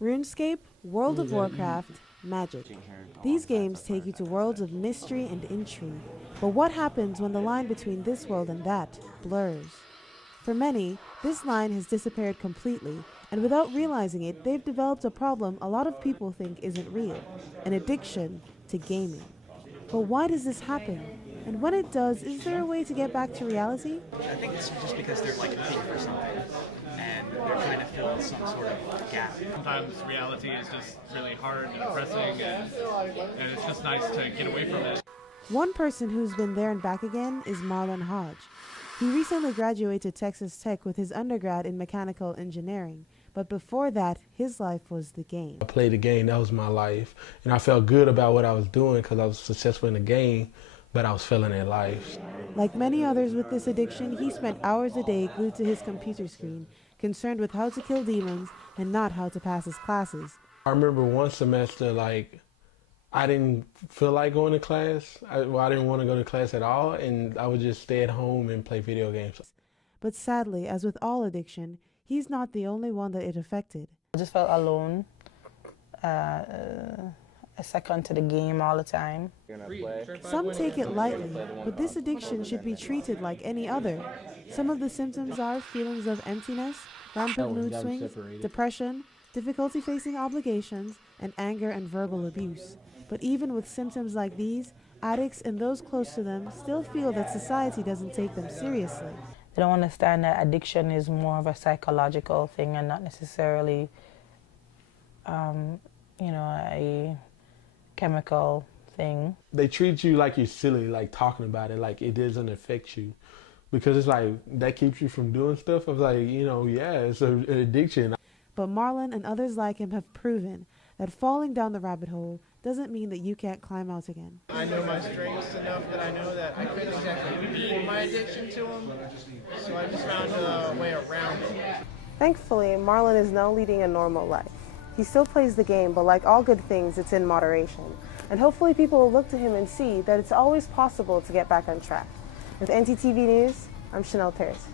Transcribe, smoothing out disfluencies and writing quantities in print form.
RuneScape, World of Warcraft, Magic. These games take you to worlds of mystery and intrigue. But what happens when the line between this world and that blurs? For many, this line has disappeared completely, and without realizing it, they've developed a problem a lot of people think isn't real, an addiction to gaming. But why does this happen? And when it does, is there a way to get back to reality? I think it's just because they're like looking for something and they're trying to fill some sort of gap. Sometimes reality is just really hard and depressing, and it's just nice to get away from it. One person who's been there and back again is Marlon Hodge. He recently graduated Texas Tech with his undergrad in mechanical engineering, but before that, his life was the game. I played the game, that was my life, and I felt good about what I was doing because I was successful in the game, but I was failing in life. Like many others with this addiction, he spent hours a day glued to his computer screen, concerned with how to kill demons and not how to pass his classes. I remember one semester, I didn't feel like going to class. I didn't want to go to class at all, and I would just stay at home and play video games. But sadly, as with all addiction, he's not the only one that it affected. I just felt alone, a second to the game all the time. Some take it lightly, but this addiction should be treated like any other. Some of the symptoms are feelings of emptiness, rampant mood swings, depression, difficulty facing obligations, and anger and verbal abuse. But even with symptoms like these, addicts and those close to them still feel that society doesn't take them seriously. They don't understand that addiction is more of a psychological thing and not necessarily, a chemical thing. They treat you like you're silly, like talking about it, like it doesn't affect you. Because it's like, that keeps you from doing stuff. I was like, yeah, it's an addiction. But Marlon and others like him have proven that falling down the rabbit hole doesn't mean that you can't climb out again. I know my strengths enough that I know that I couldn't exactly beat my addiction to them, so I just found a way around it. Thankfully, Marlon is now leading a normal life. He still plays the game, but like all good things, it's in moderation. And hopefully people will look to him and see that it's always possible to get back on track. With NTTV News, I'm Chanel Paris.